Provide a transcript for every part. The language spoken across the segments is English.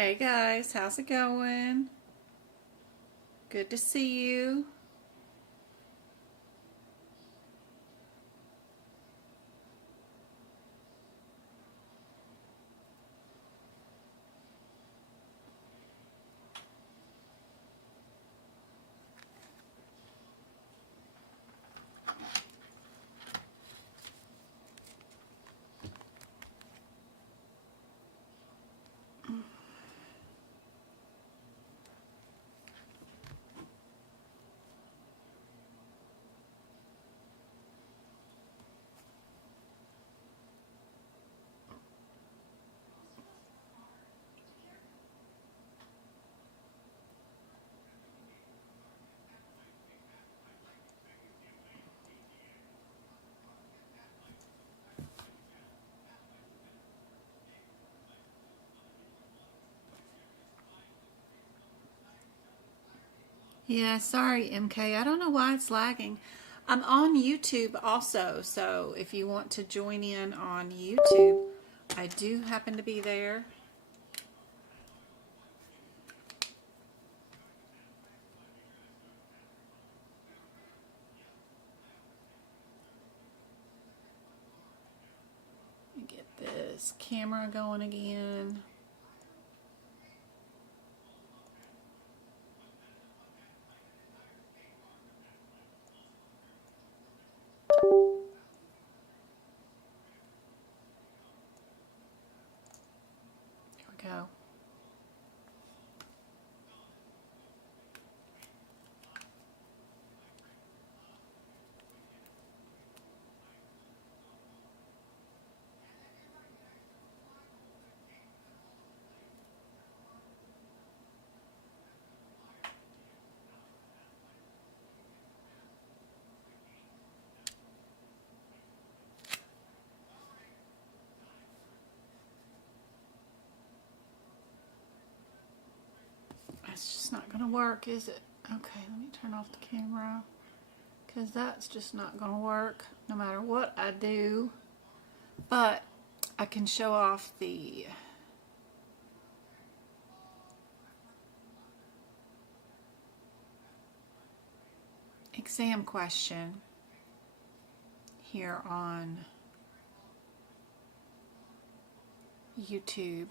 Hey guys, how's it going? Good to see you. Yeah, sorry, MK. I don't know why it's lagging. I'm on YouTube also, so if you want to join in on YouTube, I do happen to be there. Let me get this camera going again. Here we go. It's just not going to work, is it? Okay, let me turn off the camera, because that's just not going to work no matter what I do. But I can show off the exam question here on YouTube.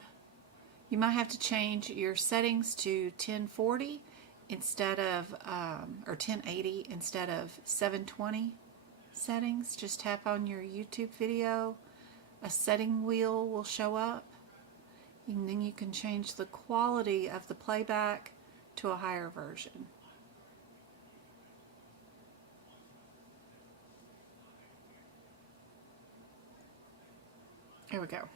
You might have to change your settings to 1040 instead of, or 1080 instead of 720 settings. Just tap on your YouTube video. A setting wheel will show up. And then you can change the quality of the playback to a higher version. Here we go.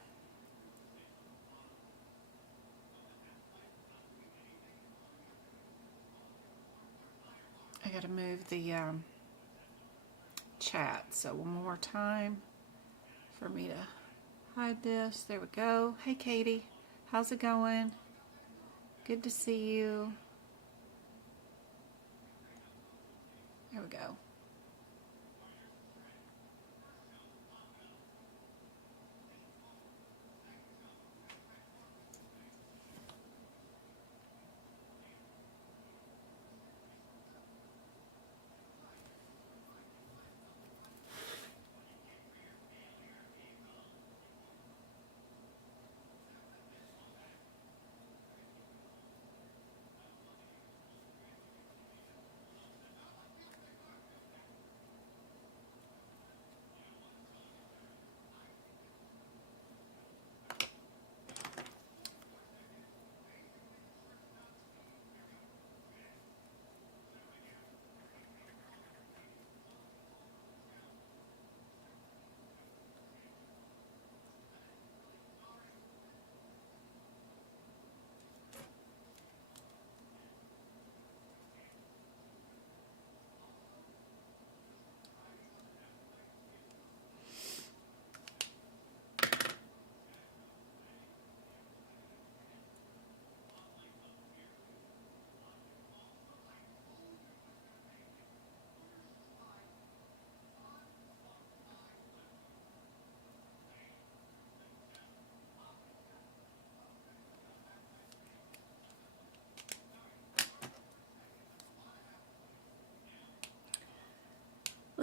I gotta move the chat. So one more time for me to hide this. There we go. Hey Katie, how's it going? Good to see you. There we go.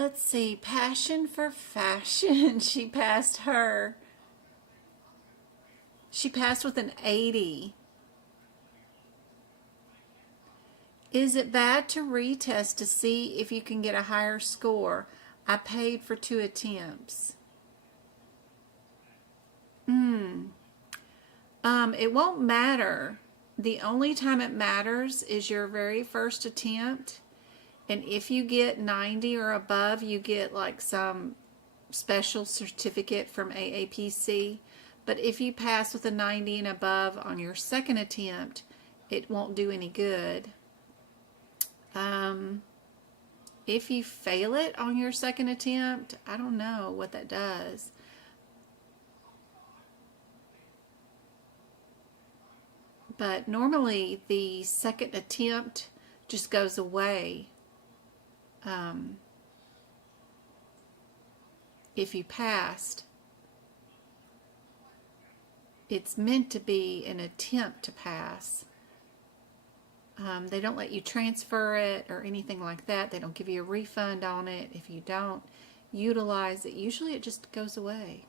Let's see, passion for fashion. She passed with an 80. Is it bad to retest to see if you can get a higher score? I paid for 2 attempts. It won't matter. The only time it matters is your very first attempt. And if you get 90 or above, you get like some special certificate from AAPC. But if you pass with a 90 and above on your second attempt, it won't do any good. If you fail it on your second attempt, I don't know what that does. But normally the second attempt just goes away if you passed. It's meant to be an attempt to pass. They don't let you transfer it or anything like that. They don't give you a refund on it if you don't utilize it. Usually it just goes away.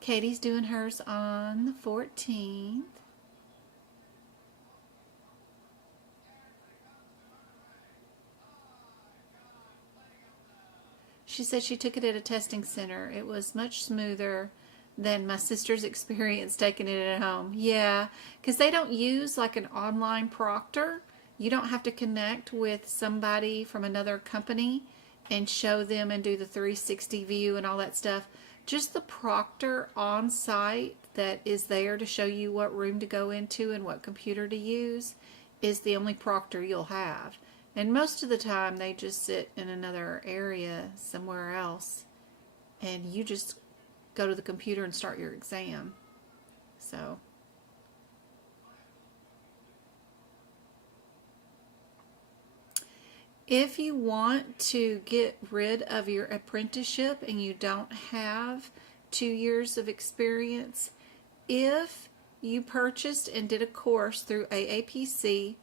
Katie's doing hers on the 14th. She said she took it at a testing center. It was much smoother than my sister's experience taking it at home. Yeah, because they don't use like an online proctor. You don't have to connect with somebody from another company and show them and do the 360 view and all that stuff. Just the proctor on site that is there to show you what room to go into and what computer to use is the only proctor you'll have. And most of the time they just sit in another area somewhere else and you just go to the computer and start your exam. So if you want to get rid of your apprenticeship and you don't have 2 years of experience, if you purchased and did a course through AAPC,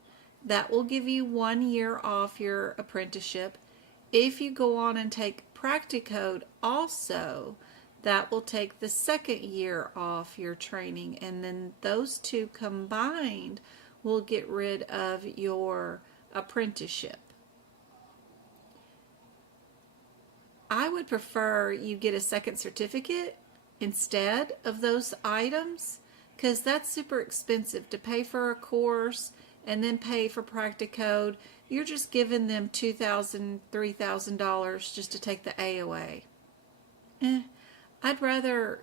that will give you 1 year off your apprenticeship. If you go on and take Practicode also, that will take the 2nd year off your training, and then those two combined will get rid of your apprenticeship. I would prefer you get a second certificate instead of those items, because that's super expensive to pay for a course and then pay for Practicode. You're just giving them $2,000, $3,000 just to take the AOA. I'd rather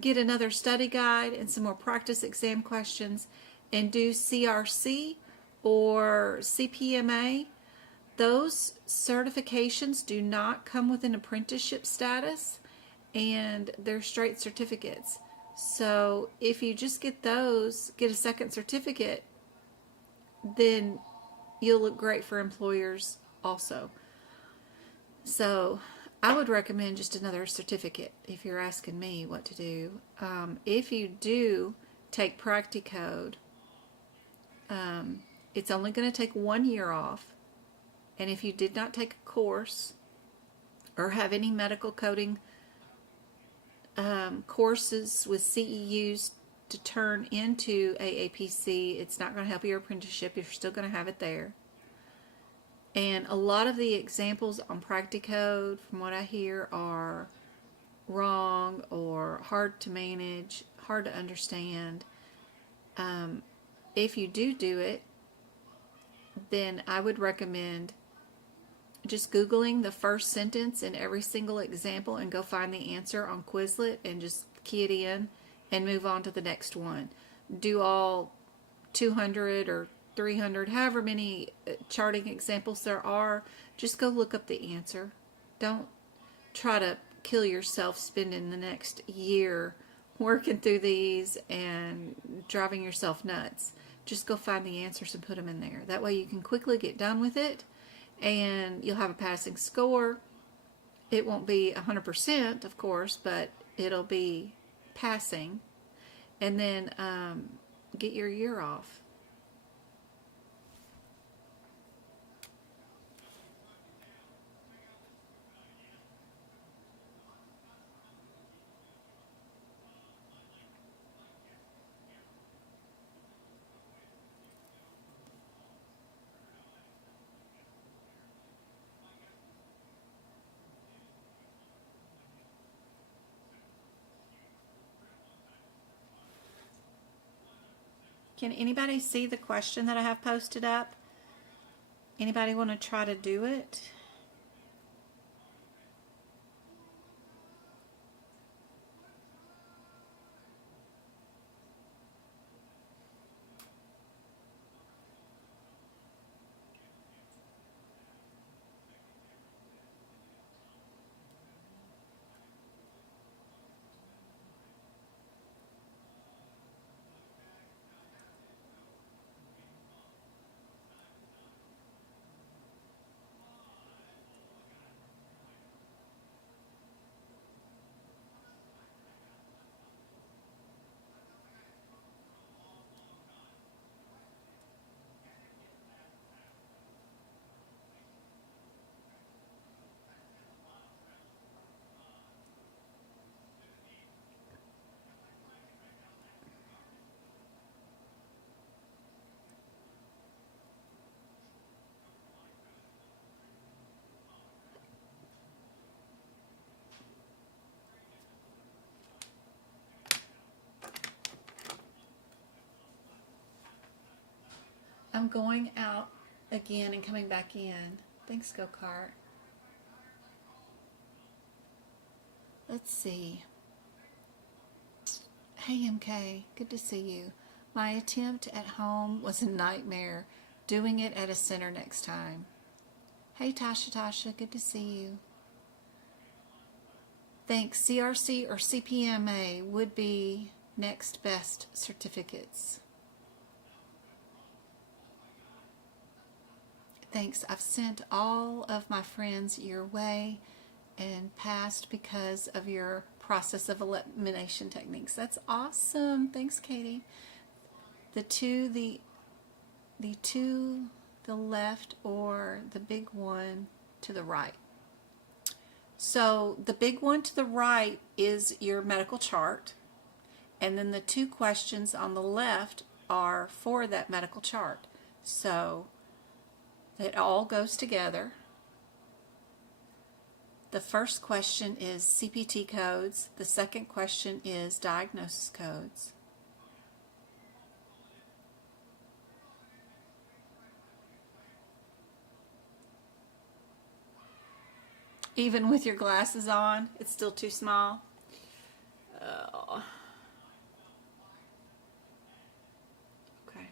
get another study guide and some more practice exam questions and do CRC or CPMA. Those certifications do not come with an apprenticeship status, and they're straight certificates. So if you just get those, get a second certificate, then you'll look great for employers also. So I would recommend just another certificate if you're asking me what to do. If you do take Practicode, it's only going to take 1 year off. And if you did not take a course or have any medical coding courses with CEUs to turn into AAPC, it's not going to help your apprenticeship. You're still going to have it there. And a lot of the examples on Practicode, from what I hear, are wrong or hard to manage, hard to understand. If you do it, then I would recommend just Googling the first sentence in every single example and go find the answer on Quizlet and just key it in and move on to the next one. Do all 200 or 300, however many charting examples there are, just go look up the answer. Don't try to kill yourself spending the next year working through these and driving yourself nuts. Just go find the answers and put them in there. That way you can quickly get done with it and you'll have a passing score. It won't be 100%, of course, but it'll be passing. And then get your year off. Can anybody see the question that I have posted up? Anybody want to try to do it? I'm going out again and coming back in. Thanks, Go-Kart. Let's see. Hey, MK. Good to see you. My attempt at home was a nightmare. Doing it at a center next time. Hey, Tasha. Good to see you. Thanks. CRC or CPMA would be next best certificates. Thanks. I've sent all of my friends your way and passed because of your process of elimination techniques. That's awesome. Thanks, Katie. The two, the left or the big one to the right. So the big one to the right is your medical chart, and then the two questions on the left are for that medical chart. So it all goes together. The first question is CPT codes. The second question is diagnosis codes. Even with your glasses on, it's still too small. Oh. Okay.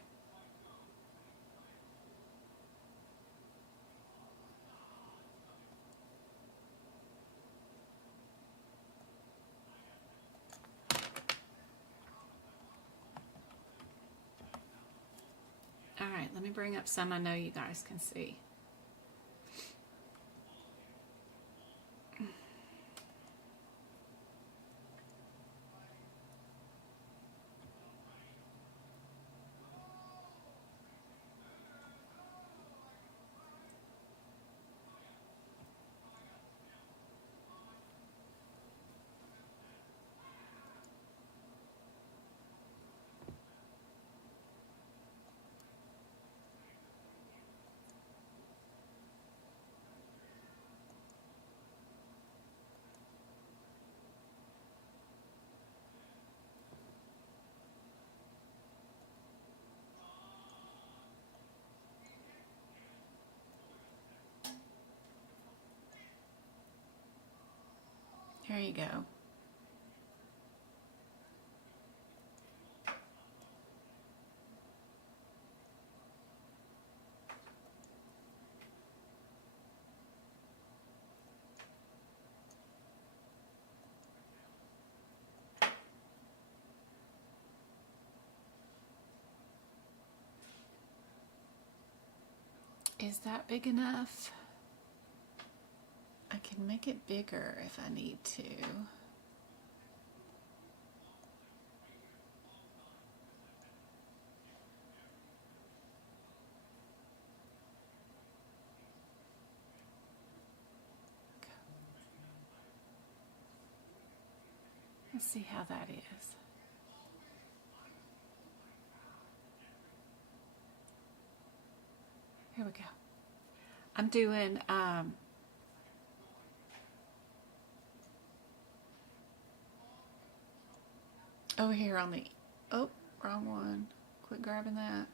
All right, let me bring up some I know you guys can see. Here you go. Is that big enough? I can make it bigger if I need to. Let's see how that is. Here we go. I'm doing over here on the, oh, wrong one. Quit grabbing that.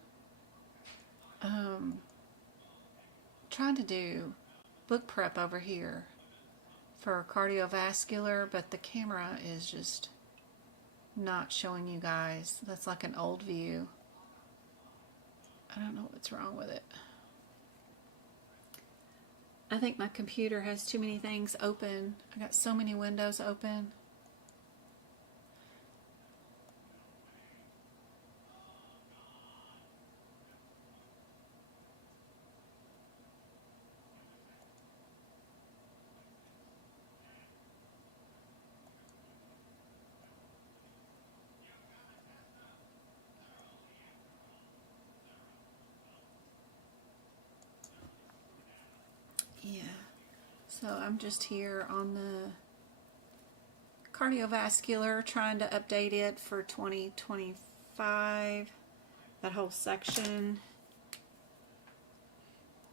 Trying to do book prep over here for cardiovascular, but the camera is just not showing you guys. That's like an old view. I don't know what's wrong with it. I think my computer has too many things open. I got so many windows open. Yeah, so I'm just here on the cardiovascular, trying to update it for 2025, that whole section.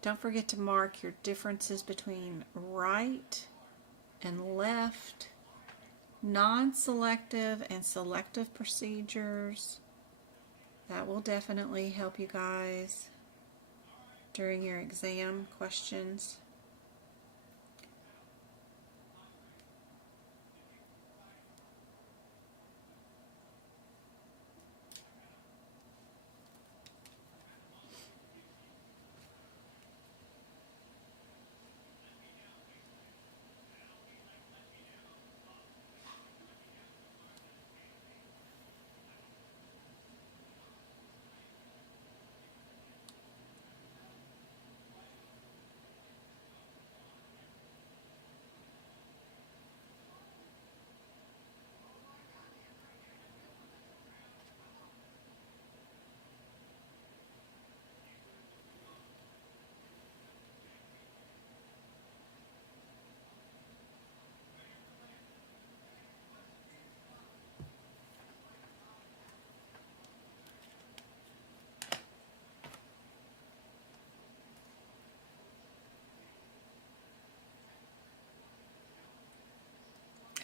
Don't forget to mark your differences between right and left, non-selective and selective procedures. That will definitely help you guys during your exam questions.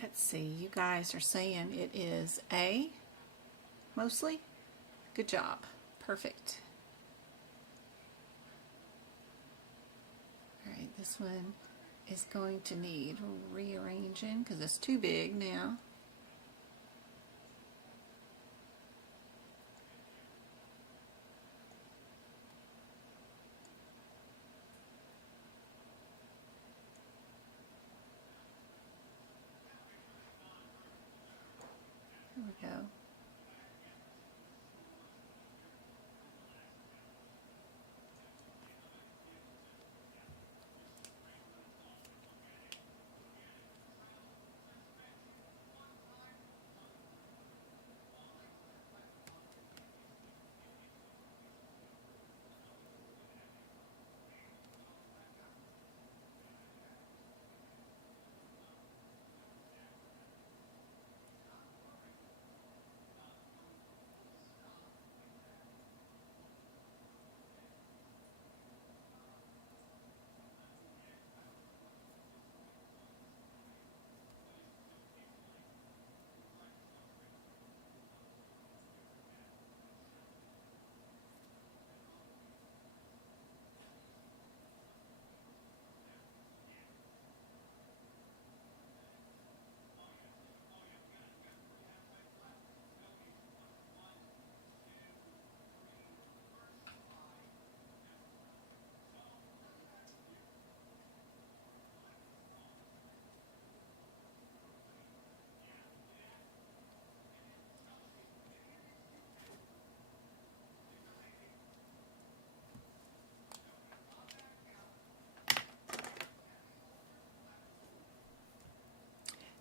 Let's see, you guys are saying it is A, mostly. Good job. Perfect. All right, this one is going to need rearranging because it's too big now. There we go.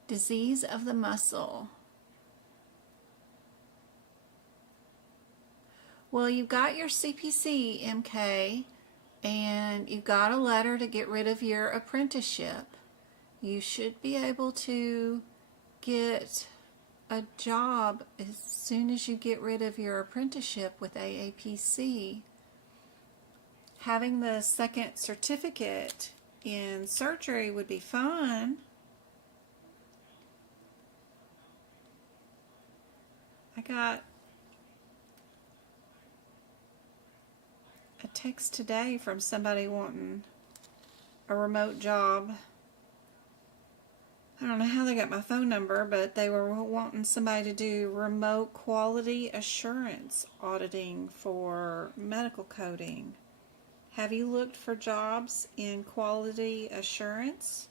Disease of the muscle. Well, you've got your CPC, MK, and you've got a letter to get rid of your apprenticeship. You should be able to get a job as soon as you get rid of your apprenticeship with AAPC. Having the second certificate in surgery would be fun. I got a text today from somebody wanting a remote job. I don't know how they got my phone number, but they were wanting somebody to do remote quality assurance auditing for medical coding. Have you looked for jobs in quality assurance?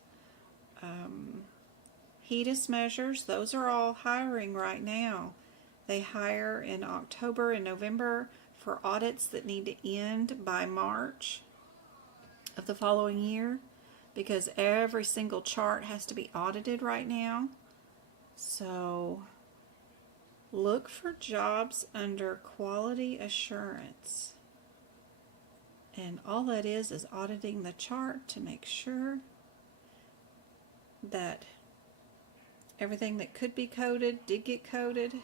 HEDIS measures, those are all hiring right now. They hire in October and November for audits that need to end by March of the following year, because every single chart has to be audited right now. So look for jobs under quality assurance. And all that is auditing the chart to make sure that everything that could be coded did get coded.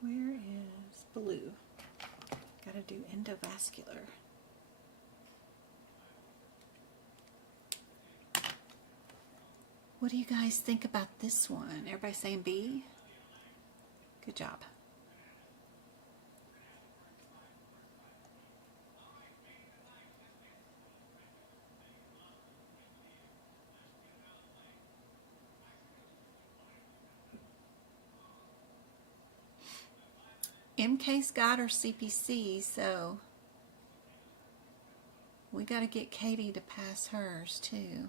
Where is blue? Gotta do endovascular. What do you guys think about this one? Everybody saying B? Good job. MK's got her CPC, so we got to get Katie to pass hers too.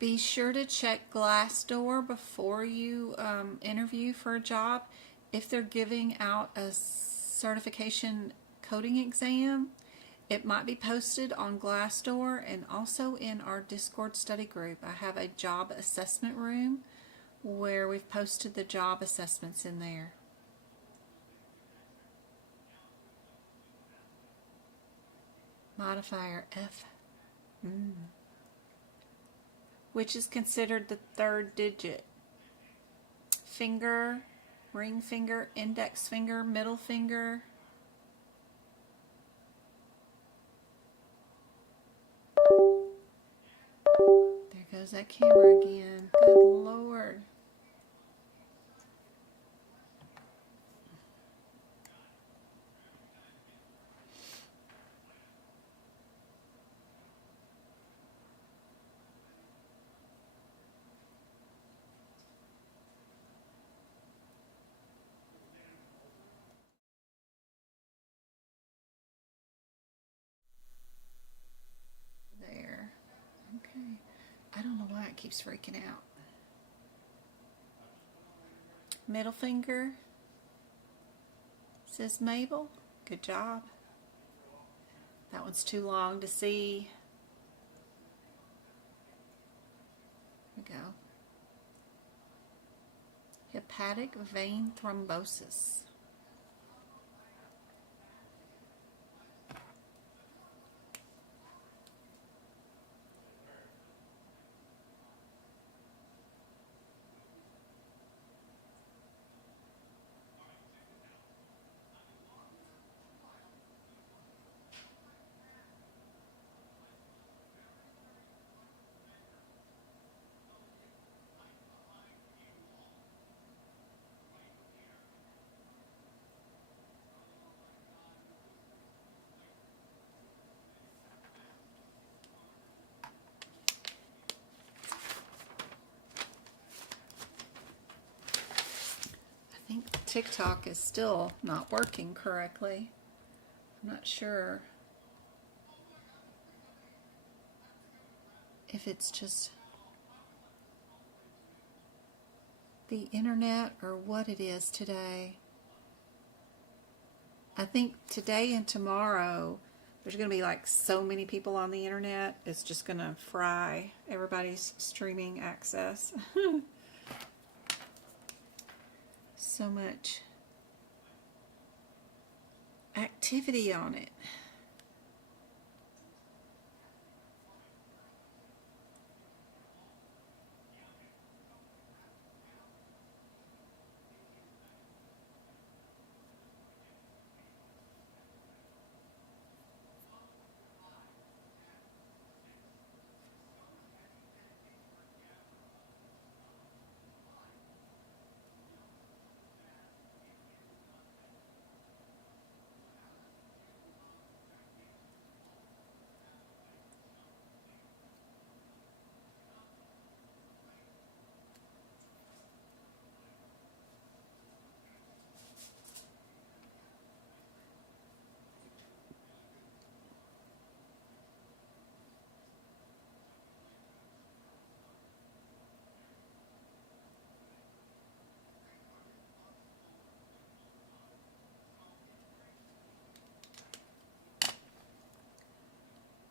Be sure to check Glassdoor before you interview for a job. If they're giving out a certification coding exam, it might be posted on Glassdoor and also in our Discord study group. I have a job assessment room where we've posted the job assessments in there. Modifier F. Which is considered the third digit. Finger, ring finger, index finger, middle finger. There goes that camera again. Good Lord. There. Okay. I don't know why it keeps freaking out. Middle finger. Says Mabel. Good job. That one's too long to see. There we go. Hepatic vein thrombosis. I think TikTok is still not working correctly. I'm not sure if it's just the internet or what it is today. I think today and tomorrow there's going to be like so many people on the internet, it's just going to fry everybody's streaming access. So much activity on it.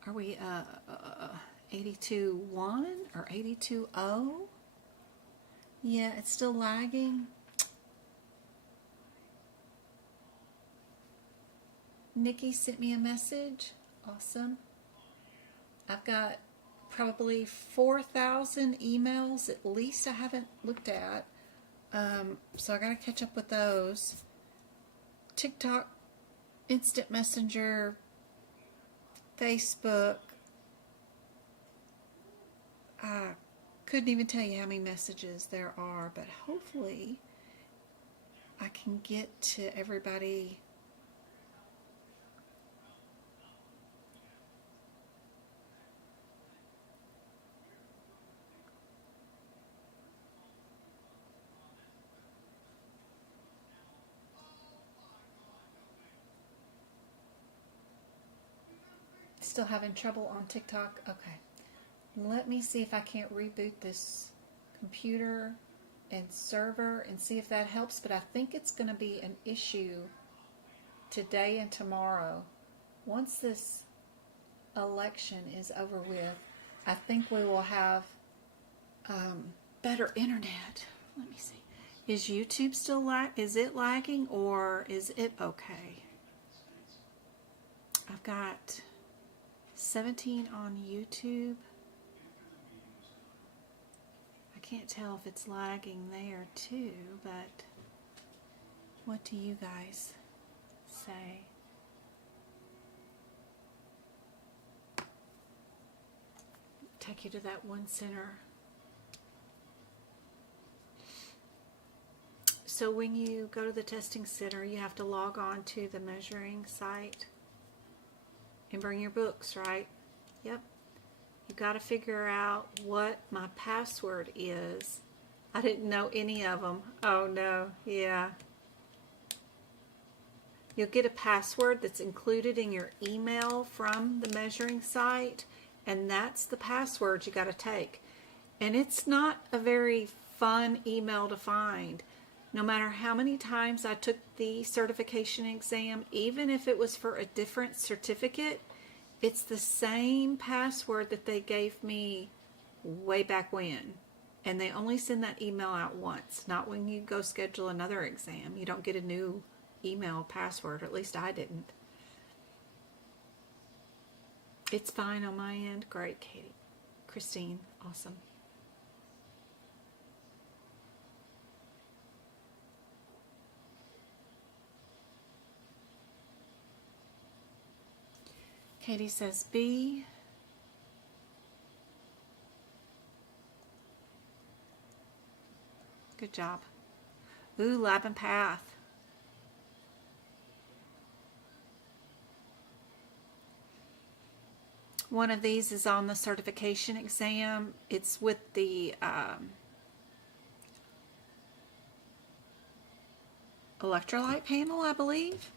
Are we 82.1 or 82.0? Yeah, it's still lagging. Nikki sent me a message. Awesome. I've got probably 4,000 emails at least I haven't looked at. So I got to catch up with those. TikTok, Instant Messenger, Facebook. I couldn't even tell you how many messages there are, but hopefully I can get to everybody. Still having trouble on TikTok? Okay. Let me see if I can't reboot this computer and server and see if that helps, but I think it's going to be an issue today and tomorrow. Once this election is over with, I think we will have better internet. Let me see. Is YouTube still is it lagging or is it okay? I've got 17 on YouTube. I can't tell if it's lagging there too, but what do you guys say? Take you to that one center. So when you go to the testing center, you have to log on to the measuring site and bring your books, right? Yep. You got to figure out what my password is. I didn't know any of them. Oh no, yeah. You'll get a password that's included in your email from the measuring site, and that's the password you got to take. And it's not a very fun email to find. No matter how many times I took the certification exam, even if it was for a different certificate, it's the same password that they gave me way back when. And they only send that email out once, not when you go schedule another exam. You don't get a new email password, or at least I didn't. It's fine on my end. Great, Katie. Christine, awesome. Katie says B. Good job. Ooh, Lab and Path. One of these is on the certification exam. It's with the electrolyte panel, I believe.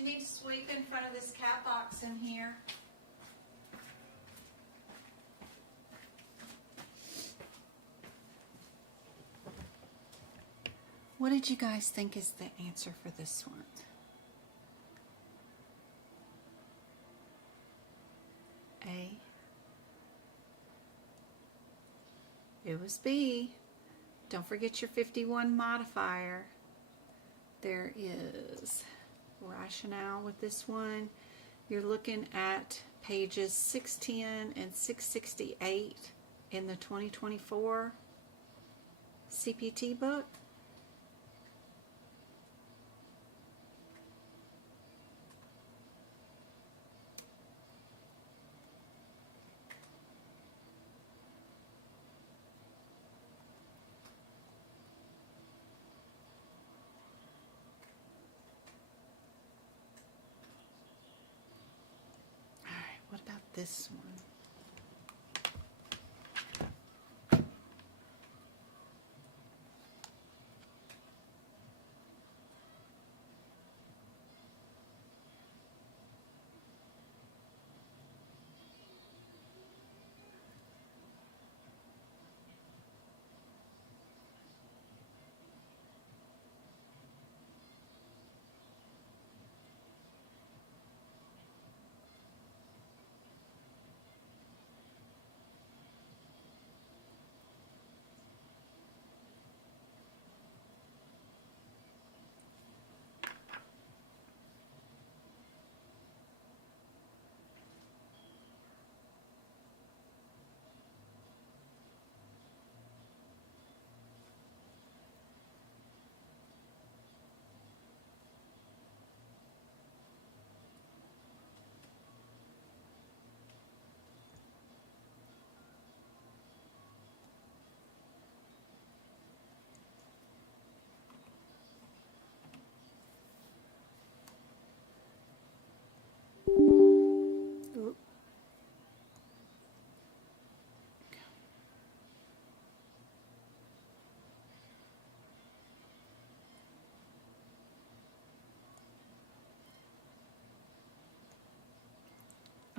you need to sweep in front of this cat box in here? What did you guys think is the answer for this one? A. It was B. Don't forget your 51 modifier. There is rationale with this one. You're looking at pages 610 and 668 in the 2024 CPT book. What about this one?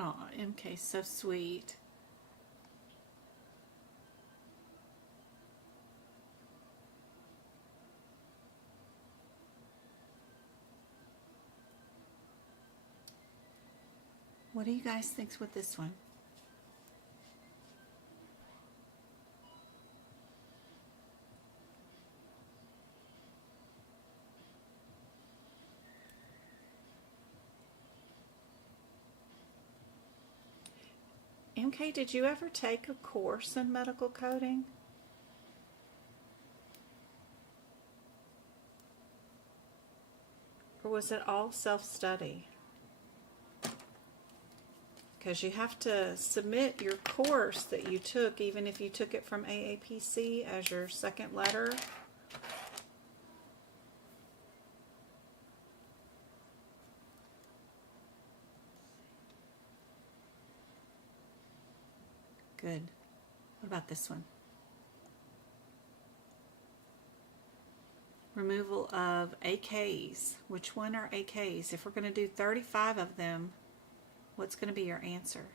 Oh, MK's so sweet. What do you guys think with this one? MK, did you ever take a course in medical coding? Or was it all self-study? Because you have to submit your course that you took, even if you took it from AAPC, as your second letter. Good. What about this one? Removal of AKs. Which one are AKs? If we're going to do 35 of them, what's going to be your answer?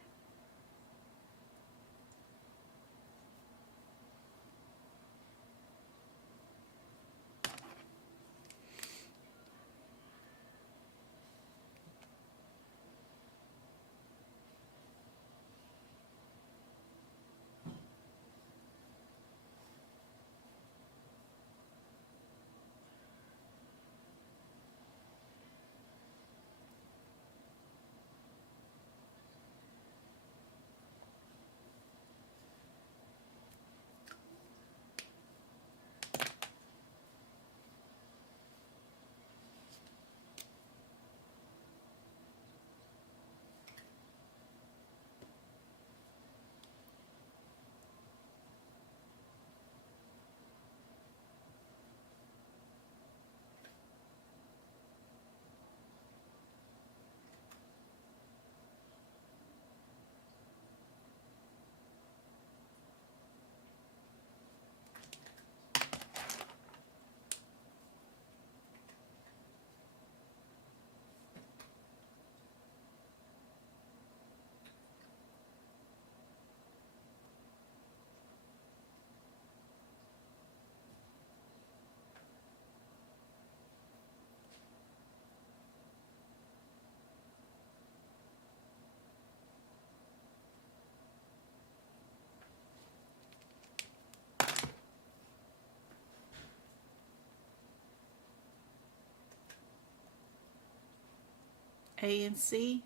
A and C?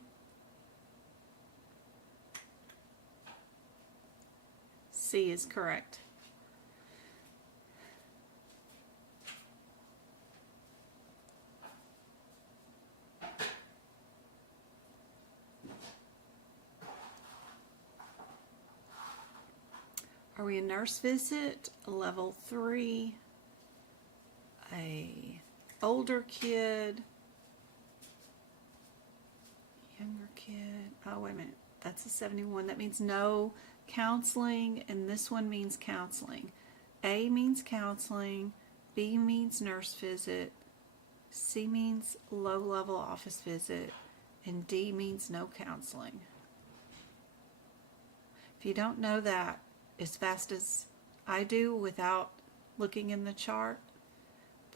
C is correct. Are we a nurse visit? Level 3. A older kid. Younger kid. Oh, wait a minute. That's a 71. That means no counseling, and this one means counseling. A means counseling. B means nurse visit. C means low-level office visit. And D means no counseling. If you don't know that as fast as I do without looking in the chart,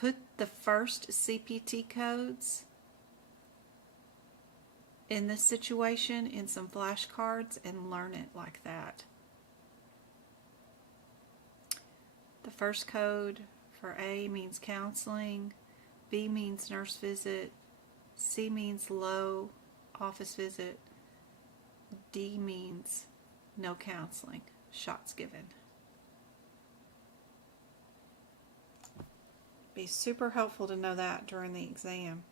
put the first CPT codes in this situation in some flashcards and learn it like that. The first code for A means counseling, B means nurse visit, C means low office visit, D means no counseling, shots given. Be super helpful to know that during the exam.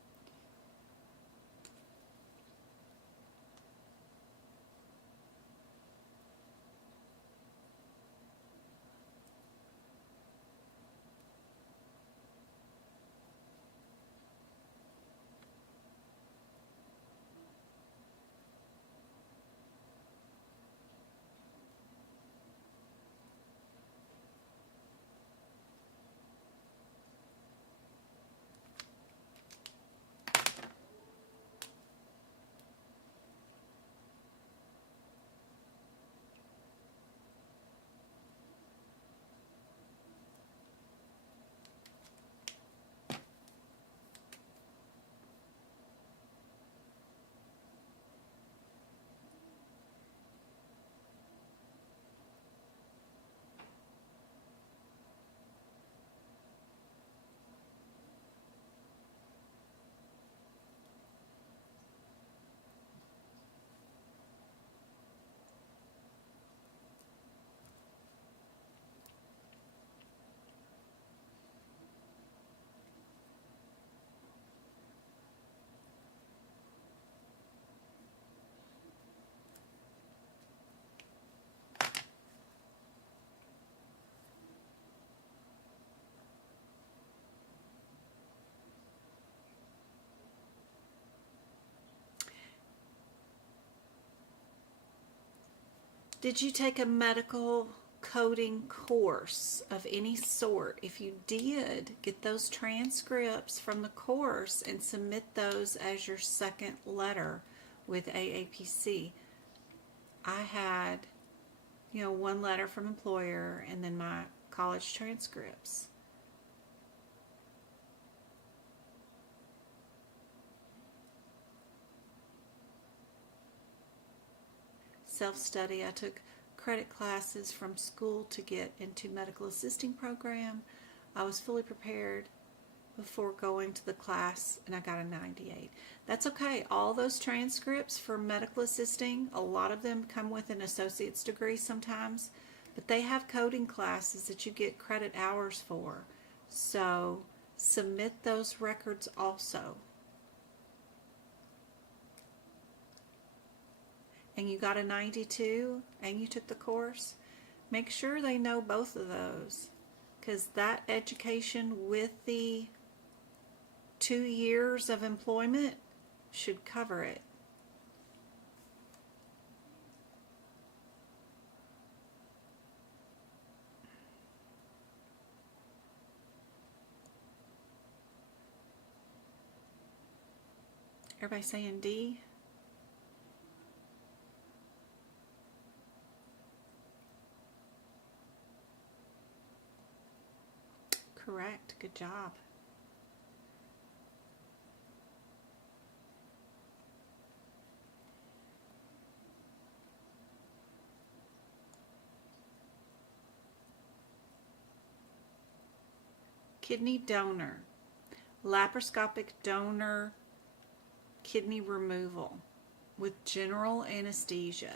Did you take a medical coding course of any sort? If you did, get those transcripts from the course and submit those as your second letter with AAPC. I had, one letter from employer and then my college transcripts. Self-study. I took credit classes from school to get into medical assisting program. I was fully prepared before going to the class and I got a 98. That's okay. All those transcripts for medical assisting, a lot of them come with an associate's degree sometimes, but they have coding classes that you get credit hours for. So submit those records also. And you got a 92 and you took the course, make sure they know both of those, because that education with the 2 years of employment should cover it. Everybody saying D? Correct. Good job. Kidney donor. Laparoscopic donor kidney removal with general anesthesia.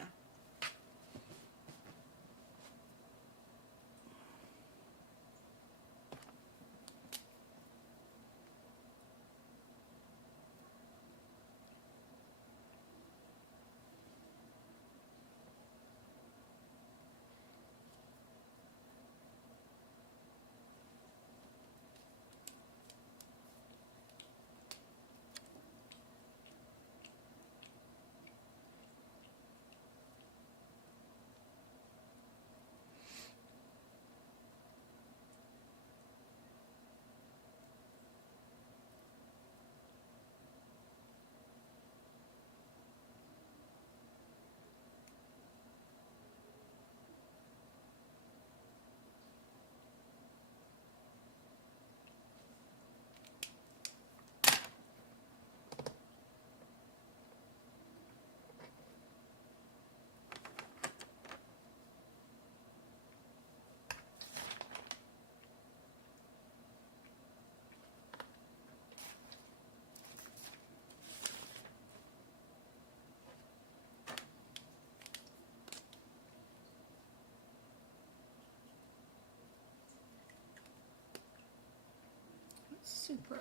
Supra.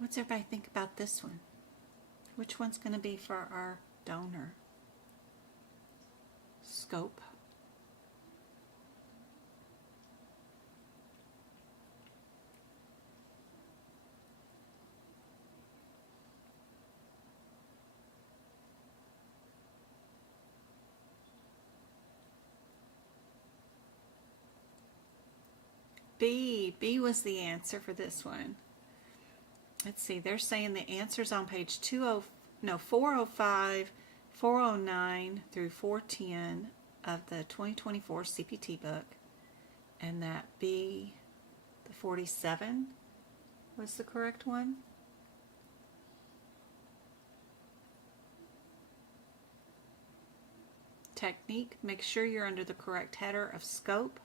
What's everybody think about this one? Which one's going to be for our donor? Scope. B. B was the answer for this one. Let's see, they're saying the answer's on page 405, 409 through 410 of the 2024 CPT book, and that B, the 47, was the correct one. Technique, make sure you're under the correct header of scope.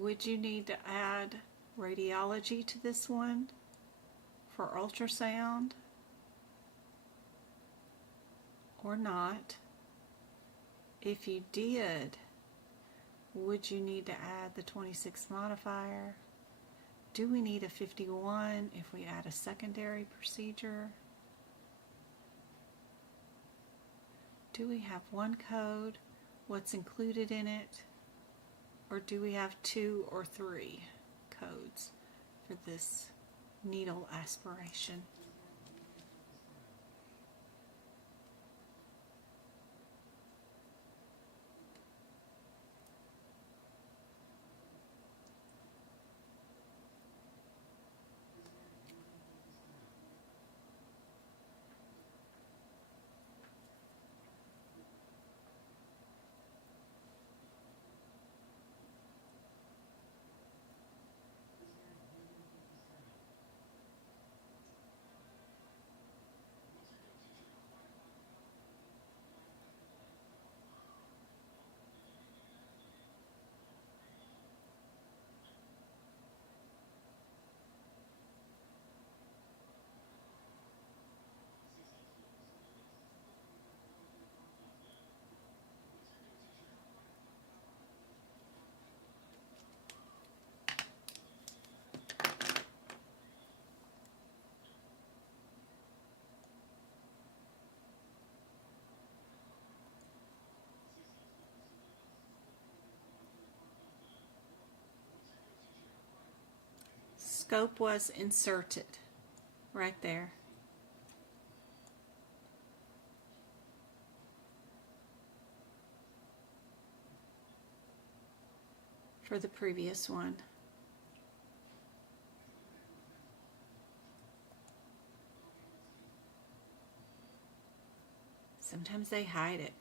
Would you need to add radiology to this one for ultrasound or not? If you did, would you need to add the 26 modifier? Do we need a 51 if we add a secondary procedure? Do we have one code? What's included in it? Or do we have 2 or 3 codes for this needle aspiration? scope was inserted right there. For the previous one. Sometimes they hide it.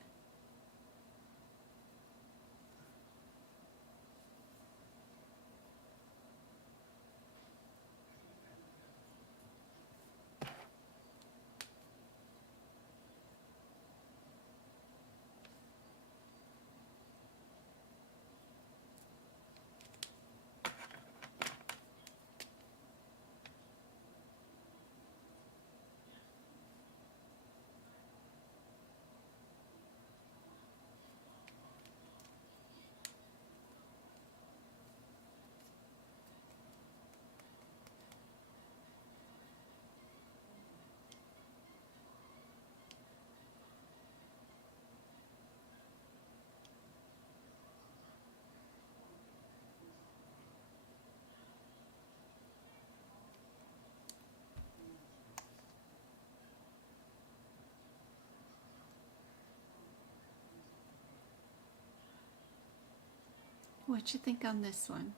What you think on this one?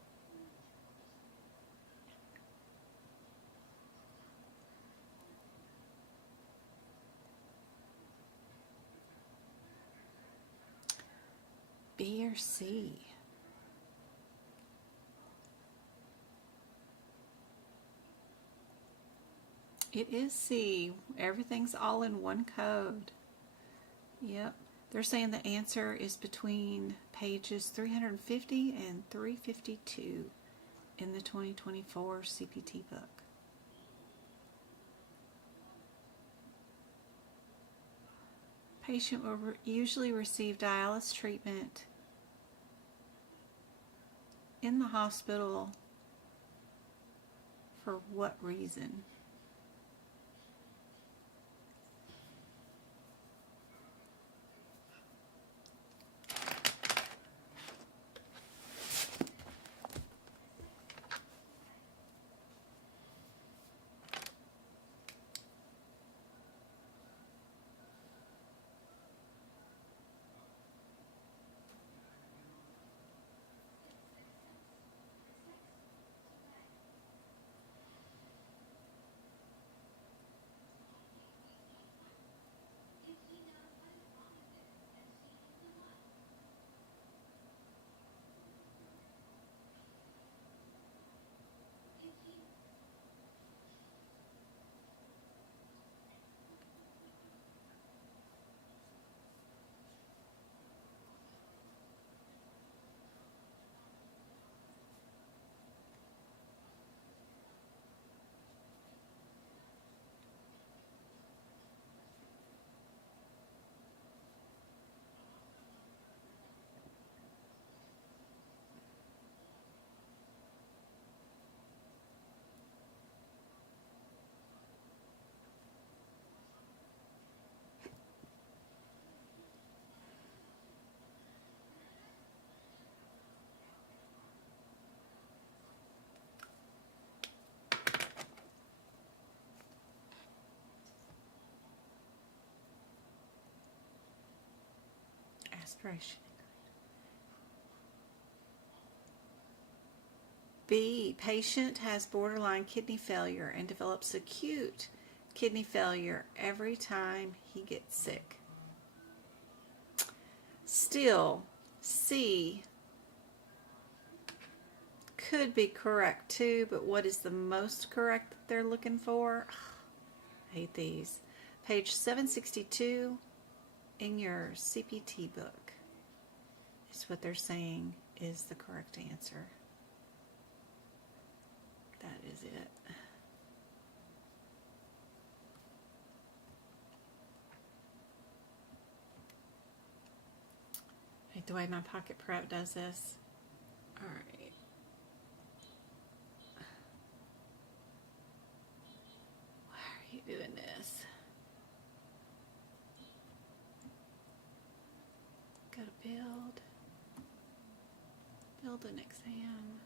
B or C? It is C. Everything's all in one code. Yep. They're saying the answer is between pages 350 and 352 in the 2024 CPT book. Patient will usually receive dialysis treatment in the hospital for what reason? Aspiration. B. Patient has borderline kidney failure and develops acute kidney failure every time he gets sick. Still, C could be correct too, but what is the most correct that they're looking for? I hate these. Page 762 in your CPT book is what they're saying is the correct answer. That is it. I hate the way my pocket prep does this. All right. Why are you doing this? Go to build an exam.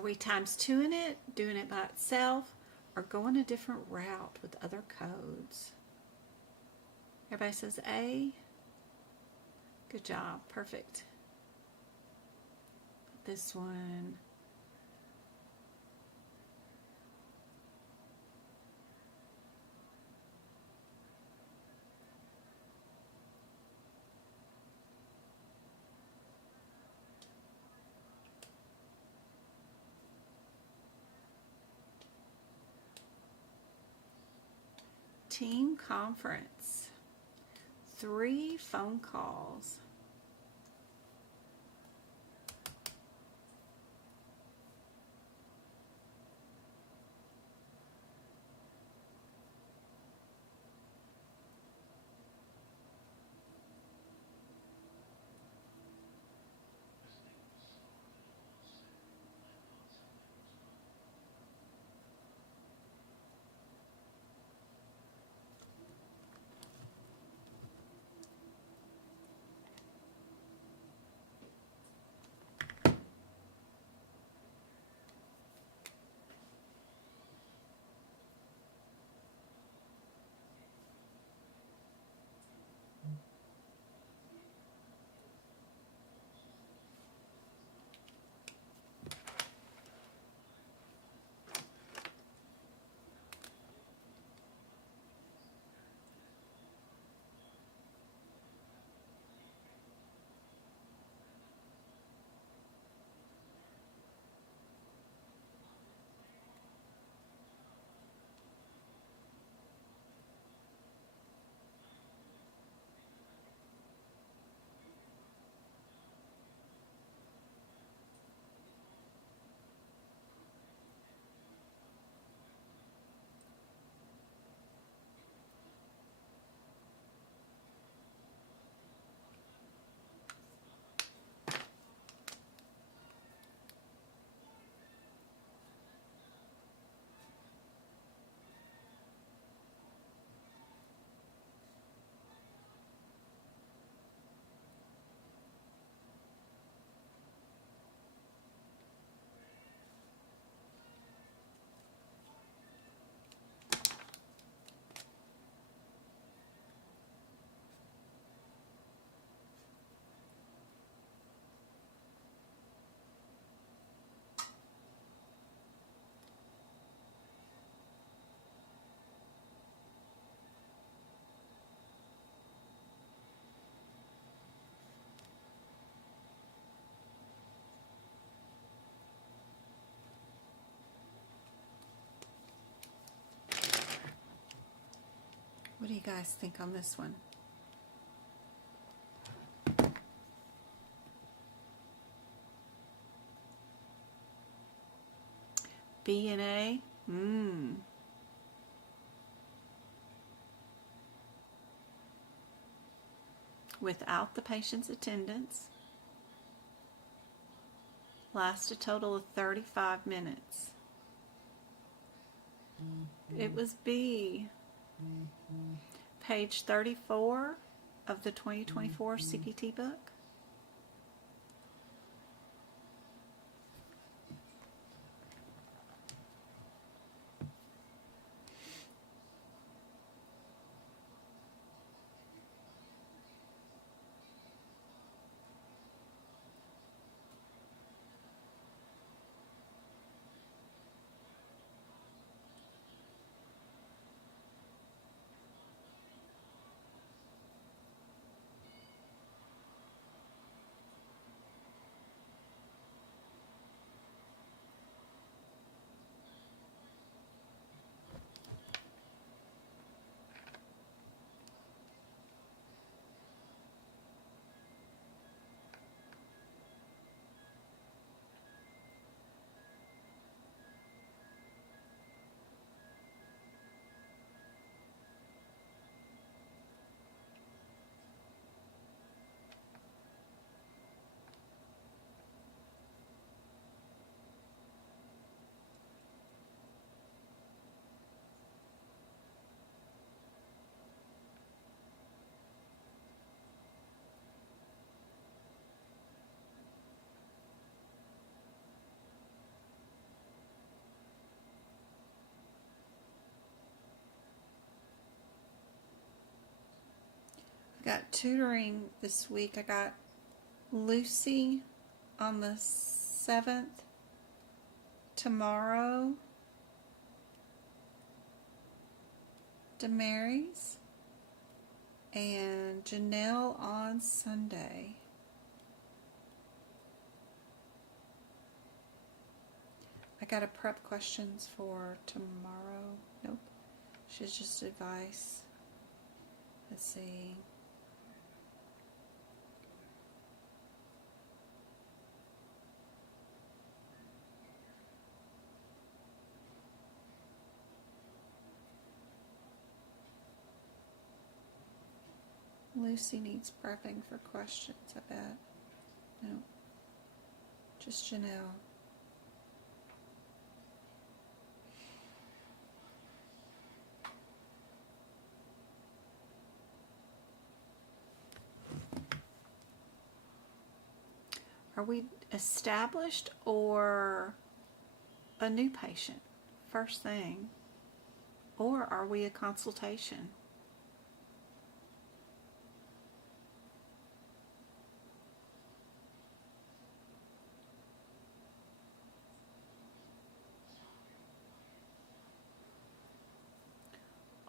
Are we times 2ing it, doing it by itself, or going a different route with other codes? Everybody says A. Good job. Perfect. This one. Team conference. 3 phone calls. What do you guys think on this one? B and A? Without the patient's attendance. Last a total of 35 minutes. It was B. Page 34 of the 2024 CPT book. got tutoring this week. I got Lucy on the 7th, tomorrow, Damaris, and Janelle on Sunday. I got a prep questions for tomorrow. Nope. She's just advice. Let's see. Lucy needs prepping for questions, I bet. No. Just Janelle. Are we established or a new patient? First thing. Or are we a consultation?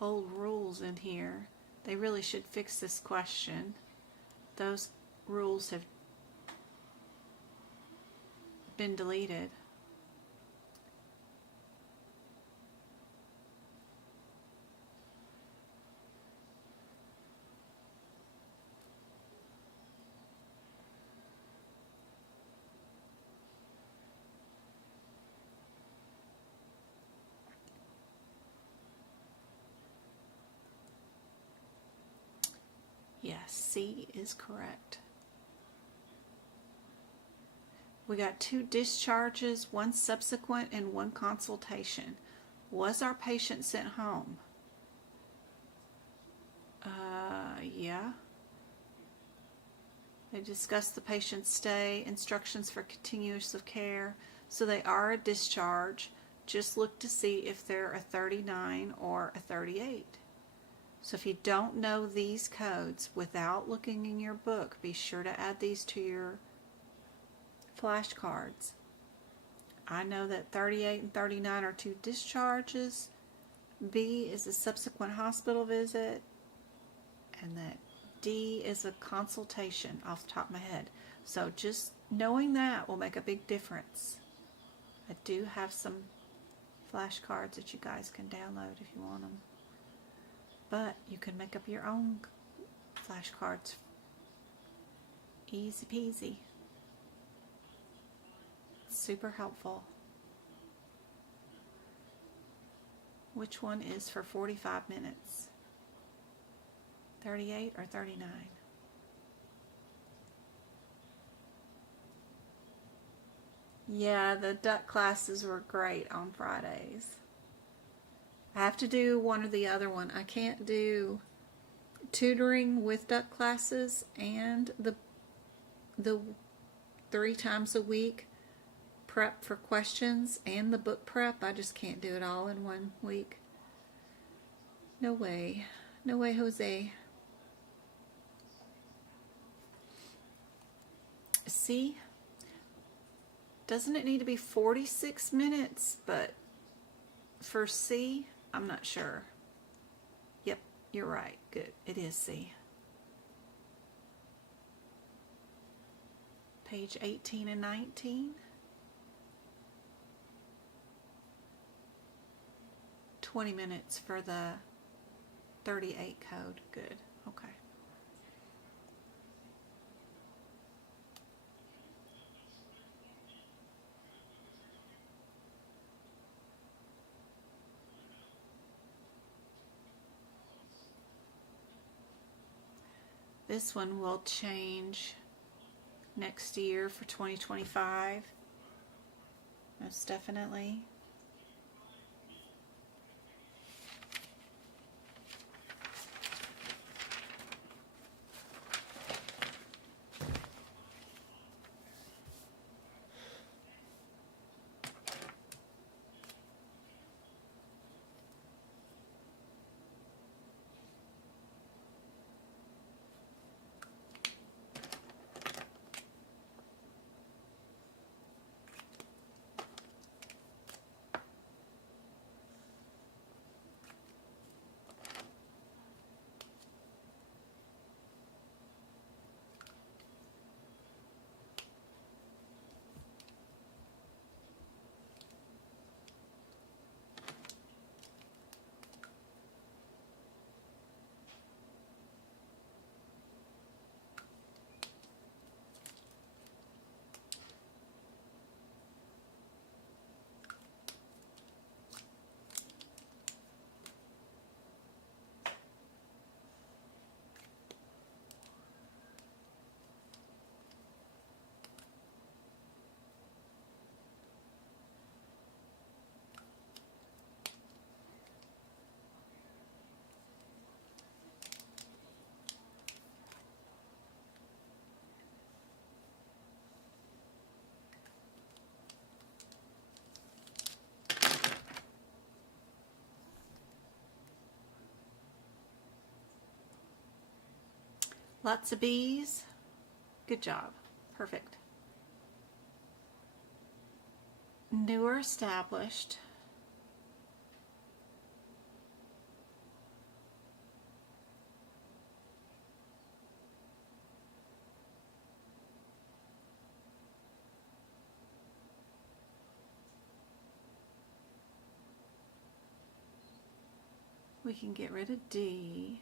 Old rules in here. They really should fix this question. Those rules have been deleted. Yes, C is correct. We got 2 discharges, 1 subsequent, and 1 consultation. Was our patient sent home? Yeah. They discussed the patient's stay, instructions for continuous of care. So they are a discharge. Just look to see if they're a 39 or a 38. So if you don't know these codes without looking in your book, be sure to add these to your flashcards. I know that 38 and 39 are 2 discharges. B is a subsequent hospital visit. And that D is a consultation off the top of my head. So just knowing that will make a big difference. I do have some flashcards that you guys can download if you want them. But you can make up your own flashcards. Easy peasy. Super helpful. Which one is for 45 minutes? 38 or 39? Yeah, the duck classes were great on Fridays. I have to do one or the other one. I can't do tutoring with duck classes and the 3 times a week prep for questions and the book prep. I just can't do it all in one week. No way. No way, Jose. See? Doesn't it need to be 46 minutes? But for C, I'm not sure. Yep, you're right. Good. It is C. Page 18 and 19. 20 minutes for the 38 code. Good. Okay. This one will change next year for 2025. Most definitely. Lots of B's. Good job. Perfect. New or established. We can get rid of D.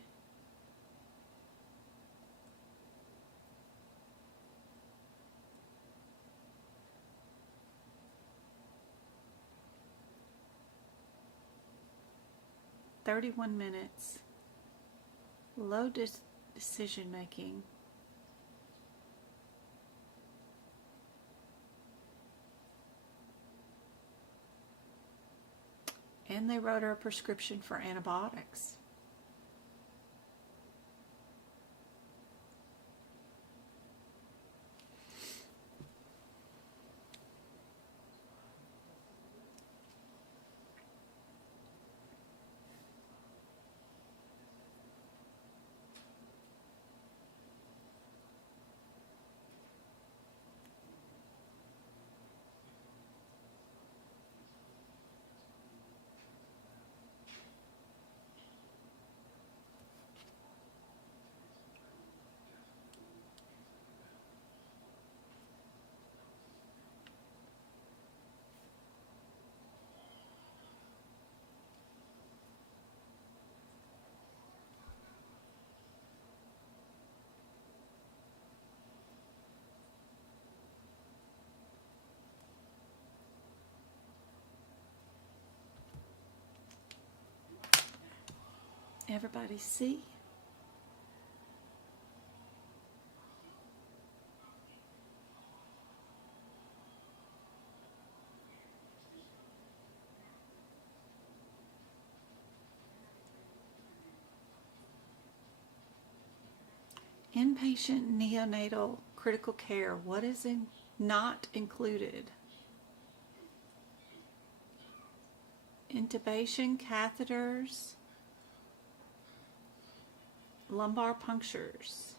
"31 minutes. Low decision making." And they wrote her a prescription for antibiotics. Everybody see? Inpatient neonatal critical care. What is not included? Intubation, catheters, lumbar punctures.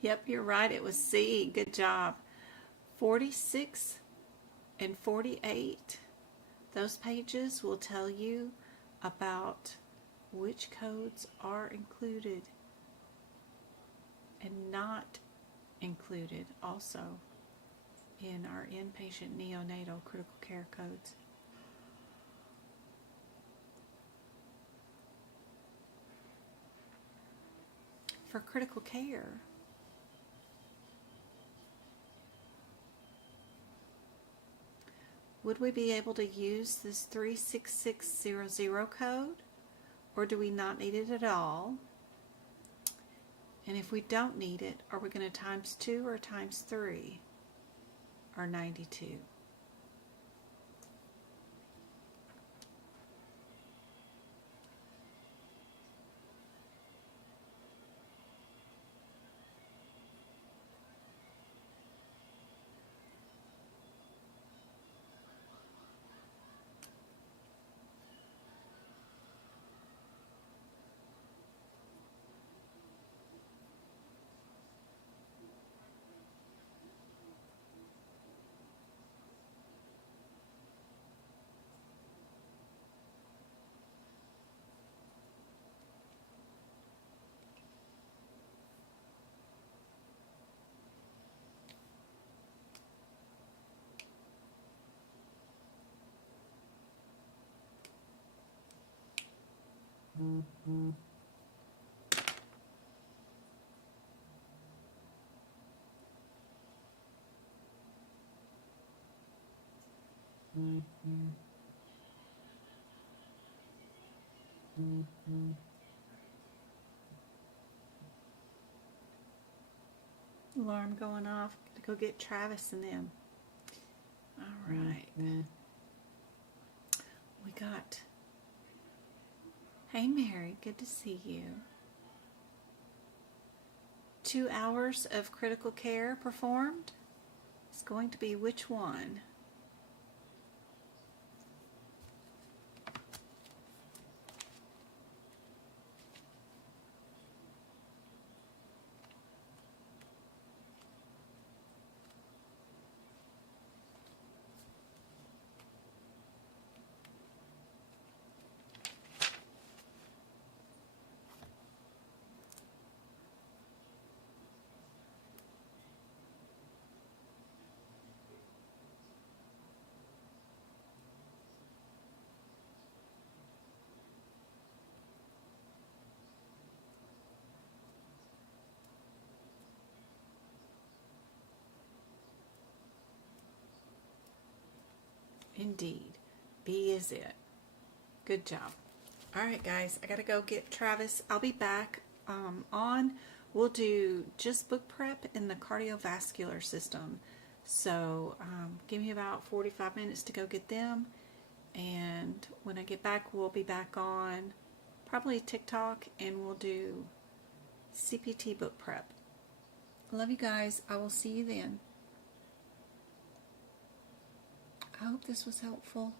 Yep, you're right. It was C. Good job. 46 and 48. Those pages will tell you about which codes are included and not included also in our inpatient neonatal critical care codes. For critical care, would we be able to use this 36600 code, or do we not need it at all? And if we don't need it, are we going to times 2 or times 3 or 92? Alarm going off. Gotta go get Travis and them. All right. We got. Hey Mary, good to see you. 2 hours of critical care performed. It's going to be which one? Indeed. B is it. Good job. All right, guys. I got to go get Travis. I'll be back on. We'll do just book prep in the cardiovascular system. So give me about 45 minutes to go get them. And when I get back, we'll be back on probably TikTok, and we'll do CPT book prep. Love you guys. I will see you then. I hope this was helpful.